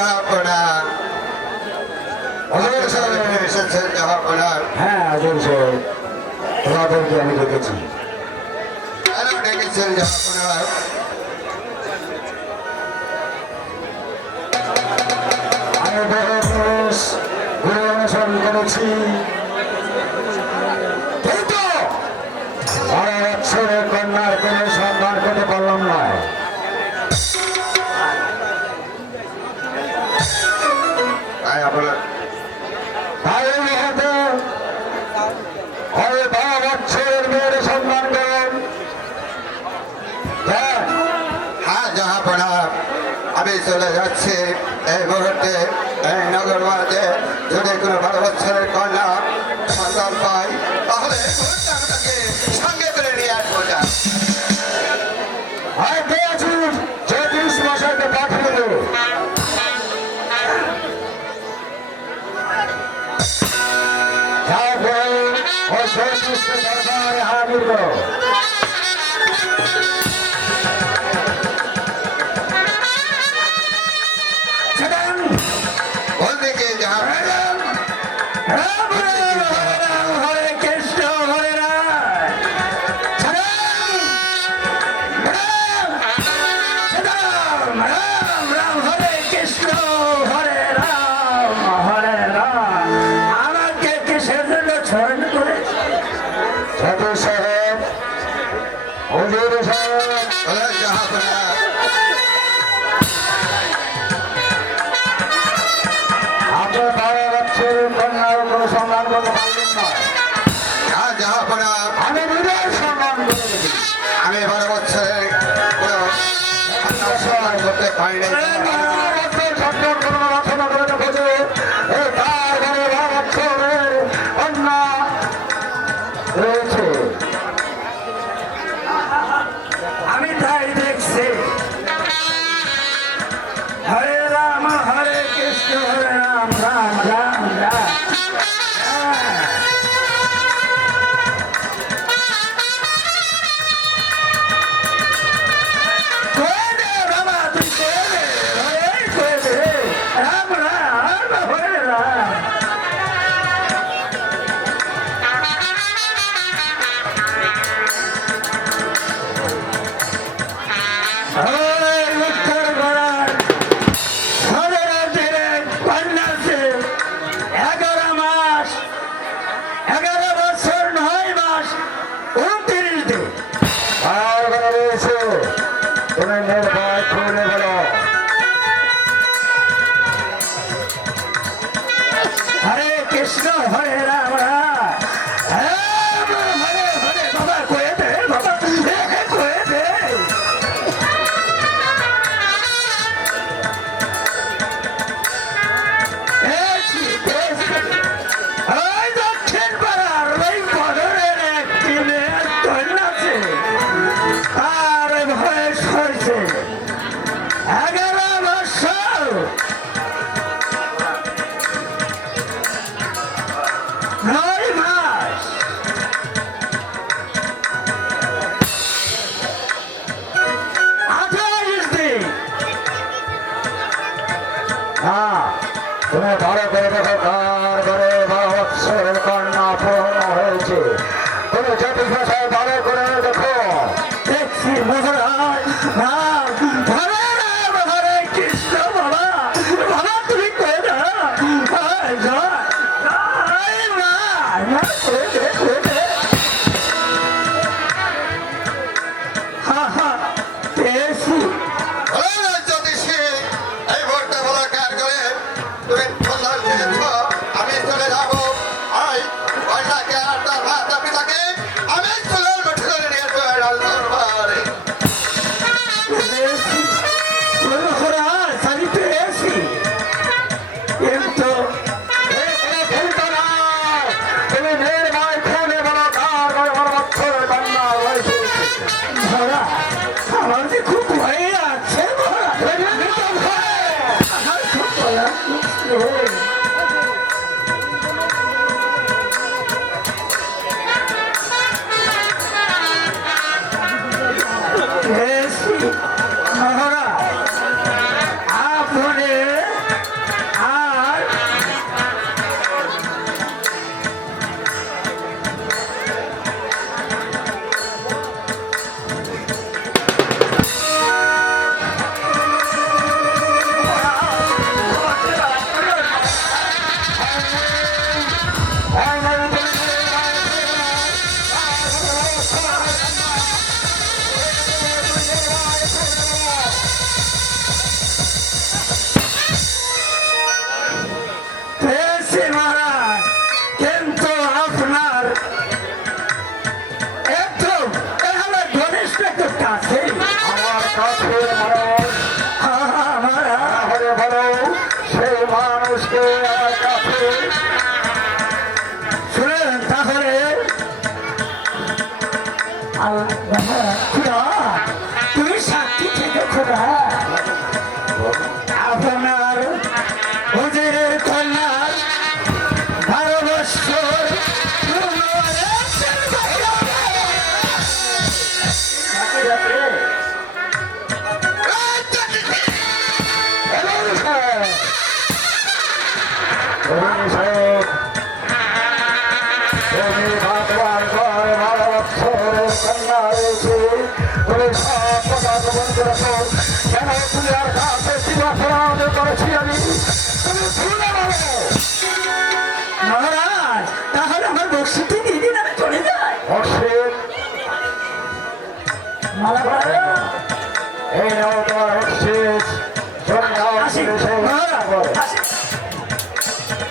জাহাপনা এসেছেন জাহাপনা। হ্যাঁ আজর সাহেব, তোমাদেরকে আমি দেখেছি। কেন ডেকেছেন জাহাপনা? আমি বহু পুরুষ ঘুরে অনুসরণ করেছি, কিন্তু 12 বছরের কন্যার কোনো সন্ধান করতে পারলাম না। তাই আপনার তাই হয়তো ওই 12 বছরের মেয়ের সন্ধান করেন। হ্যাঁ জাহাপনা, আমি চলে যাচ্ছি এই মুহূর্তে এই নগর মাঝে। যদি কোনো 12 বছরের কন্যা সন্তান পাই তাহলে এই মুহূর্তে আমি তাকে সঙ্গে করে নিয়ে আসবো। যা আর পেয়েছি জ্যোতিষ মশাইকে পাঠিয়ে দেবো। তারপরে ওই জ্যোতিষকে দরবারে হাজির করো। বলতে কি জাহাপনা? হরে কৃষ্ণ হরে রাম হরে কৃষ্ণ হরে রাম হরে রাম। আমাকে কিসের জন্য স্মরণ করে? ছোট সাহেব, হুজুর সাহেব, বলে জাহাপনা, আপনি 12 বছরের কন্যার কোনো সম্মান করতে পারলেন না। হ্যাঁ জাহাপনা, আমি নিজের সম্মান করে দেবি। আমি 12 বছরের কোনো কন্যা সন্তান করতে পারিনি। আমি তাই দেখছি। হরে রাম হরে কৃষ্ণ হরে রাম রাম রাম রাম। তুমি নির্ভয় খুলে বলো। হরে কৃষ্ণ হরে রাম রাম হরে হরে। বাবা কয়ে দে, বাবা কয়ে দে। ওই দক্ষিণ পাড়ার ওই বদরের একটি মেয়ের কন্যা আছে, তার বয়স হয়েছে 11 বছর। 9 মাস। 28 দিন। হ্যাঁ, তুমি ভালো করে দেখো কার ঘরে 12 বছরের কন্যা পূর্ণ হয়েছে। তুমি জ্যোতিষ মশাই ভালো করে দেখো। দেখছি মহারাজ। হরে রাম হরে কৃষ্ণ। বাবা বাবা তুমি কয়ে দাও। হা হা পেয়েছি। বলে জ্যোতিষী, এই মুহূর্তে বলো কার করে তুমি সন্ধান পেয়েছ। আমি চলে যাবো। আই পয়সাকে আর তার মাতা পিতাকে আমি চলে মঠে করে নিয়ে আসবো রাজ দরবারে। আমি পেয়েছি, কিন্তু তুমি নির্ভয় খুলে খুড়া তুমি সাক্ষী থেকে খুড়া আপনার হুজুরের কন্যার 12 বৎসর মহারাজ তাহলে আমার বক্সিতে দিয়ে দিন আমি চলে যাই মালা পড়া এই নাও তোমার বকশিস আসি মহারাজ আসি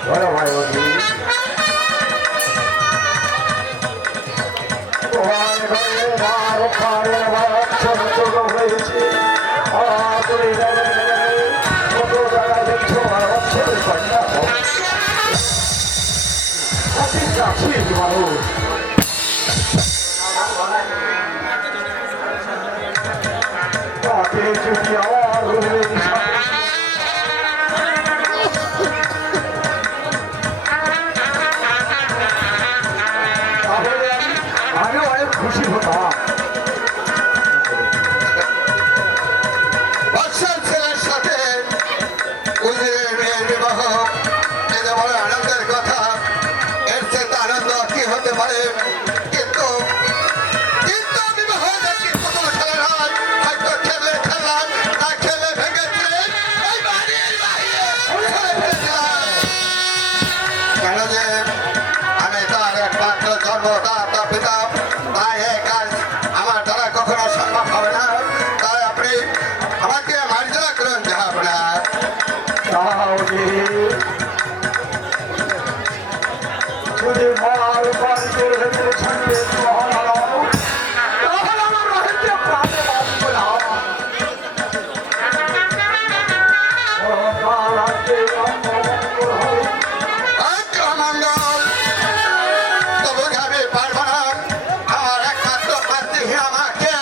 বড় ভাই বলি তোমার ঘরে বার পারে ছোট ছোট হয়েছে তুমি কত জায়গায় দেখছো আর হচ্ছে কন্যা যাচ্ছি মানুষ তাকে যদি আমার তাহলে আমি অনেক খুশি হতাম বৎসর ছেলের সাথে উজিরের মেয়ের বিবাহ এটা বড় আনন্দের কথা। এর চেয়ে আনন্দ কি হতে পারে? কিন্তু কিন্তু বিবাহ দেখি প্রথম খেলা নয়, হয়তো খেললে খেললাম, না খেললে ভেঙেছে এই বাড়ির বাইরে ফেলে ফেলেছিলাম। কেন যে আমি তার একমাত্র জন্মদাতা পিতা, তাই এই কাজ আমার দ্বারা কখনো সম্ভব হবে না। তাই আপনি আমাকে মার্জনা করুন যাহাবনা। তাহলে যদি মার পান করে ছাড়িয়ে তাহলে আমার রহিতে প্রাণে বাঁচব না আক্রমণদল তবু আমি পারবো না। আমার একমাত্র পাত্রী আমাকে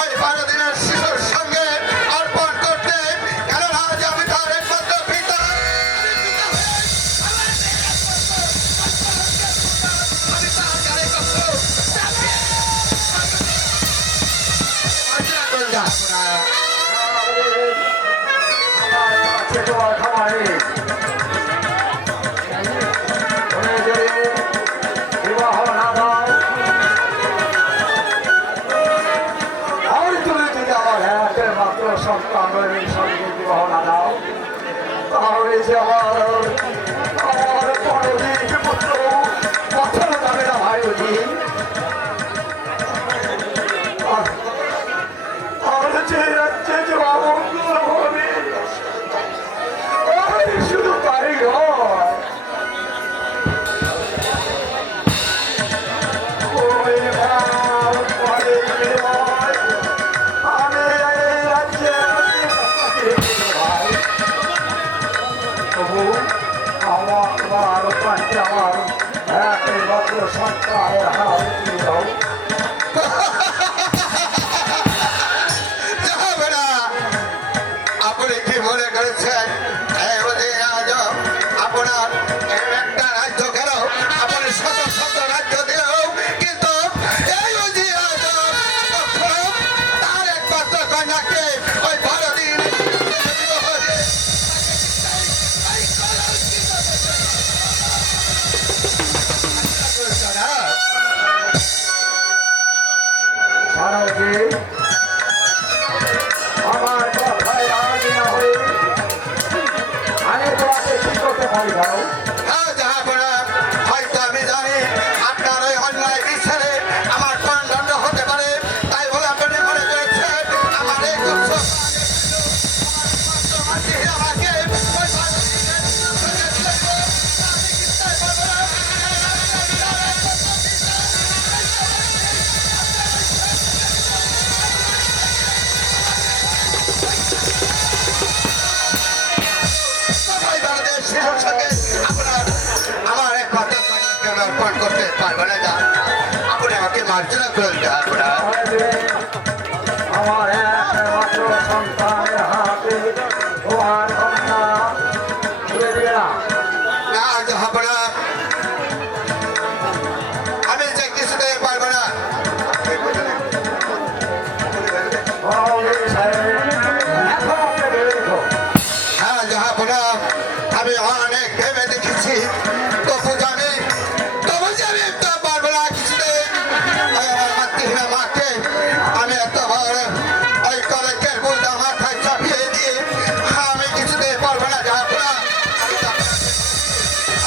ওই 12 দিনের শিশুর সঙ্গে অর্পণ করতে। কেননা আজ আমি তার একমাত্র পিতা। আমি তার গাড়ি করবো। তোমার খামারে তুমি যদি বিবাহ না দাও আর তুমি যদি আমার একের মাত্র সন্তানের সঙ্গে বিবাহ না দাও তাহলে যে আমার পরদিন পুত্র পথর যাবে না ভাই বুঝি তাহলে যে রাজ্যে যে অমঙ্গল হবে শুধু তাই নয় ওই আমি এই রাজ্যে তবু আমার পাঁচটি আমার একমাত্র সন্তানের হাত দিয়ে দাও যাহাবনা, আপনি কি মনে করেছেন এই উজির আজম আপনার একটা রাজ্য কেন আপনি শত শত রাজ্য দিলেও কিন্তু এই উজির আজম কখনো তার একমাত্র কন্যাকে ওই 12 দিন বিবাহ দিয়ে সারাজি আমার কথায় রাজি না হয়ে আমি তোমাকে কি করতে পারি জানো হ্যাঁ যাহাবনা, হয়তো আমি জানি আপনার ওই অন্যায় বিচারে আমার প্রাণদণ্ড হতে পারে। তাই বলে আপনি মনে করেছেন আমার এই তুচ্ছ আমাকে ওই 12 দিনের শিশুর সঙ্গে আপনার আমার একমাত্র কন্যাকে আমি অর্পণ করতে পারবো না। যা আপনি আমাকে মার্জনা করুন যাহাপনা। আমার একমাত্র সন্তানের হাতে তোমার কন্যা তুলে দিবে না। না যাহাপনা, আমি যে কিছুতে পারবো না। এখন আপনি ভেবে দেখো। হ্যাঁ যাহাপনা, আমি অনেক ভেবে দেখেছি, তবু জানি তো পারবো না কিছুতে। আমার মাতৃহীনা মাকে আমি এত বড় ওই কলেজের বুঝা মাথায় চাপিয়ে দিয়ে আমি কিছুতে পারবো না যাহাপনা।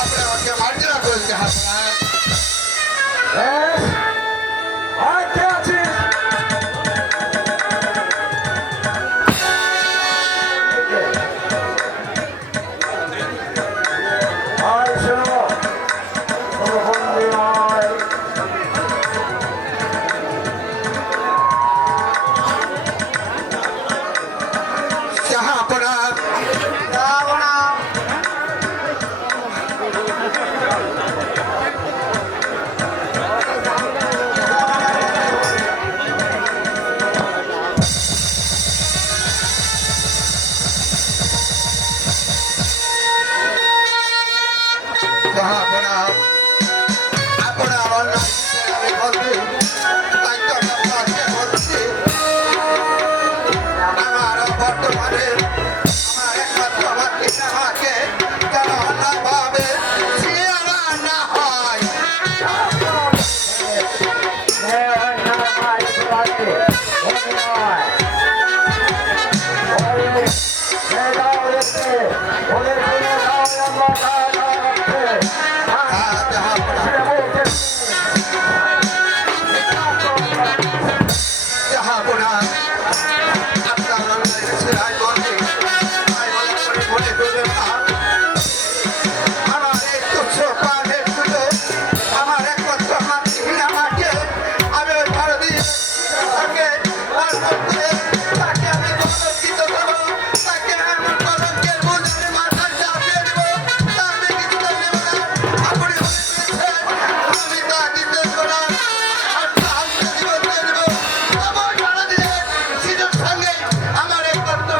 আপনি আমাকে মার্জনা করুন যাহাপনা। বেশ, আর কে আছিস? আয় শোনো, কোনো বন্দী নয়। যাহাপনা, যাহাপনা, আপনার অন্যায় আমি বলছি, তাই তো আপনাকে বলছি। আমার বর্তমানে আমার একমাত্র মাতৃহীনা মাকে যেন অন্যায়ভাবে ছিনিয়ে না হয়। হ্যাঁ যাহাপনা, যাহাপনা, আপনার অন্যায় হয়েছে, আমি বলছি, আমি মনে করে মনে করবেন না। আমার এই তুচ্ছ প্রাণের সুযোগ আমার একমাত্র মাতৃহীনা মাকে আমি ওই ভারতীয় তাকে অর্পণ করে তাকে আমি কলঙ্কিত করবো, তাকে এমন কলঙ্কের বোঝ আমি মাথায় চাপিয়ে দেবো, তা আমি কিছুতে নেব না। আপনি বলেছেন আমি তা দিতে পারবো না। আপনার হাতে জীবন দিয়ে দেবো, তবু সারা দিনে শিশুর সঙ্গে আমার একমাত্র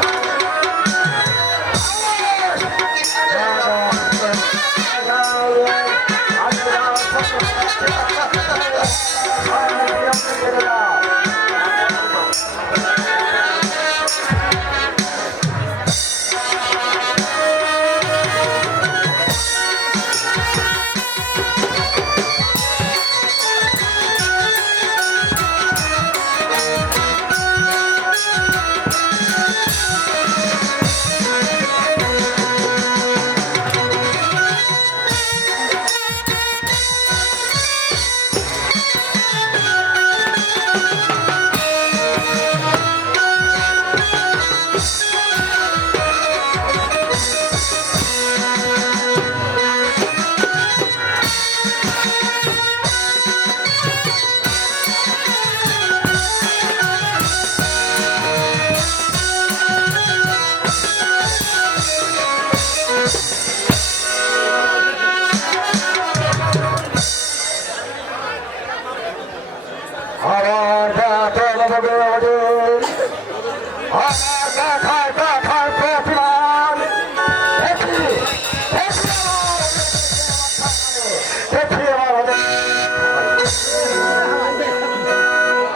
আমার ব্যথা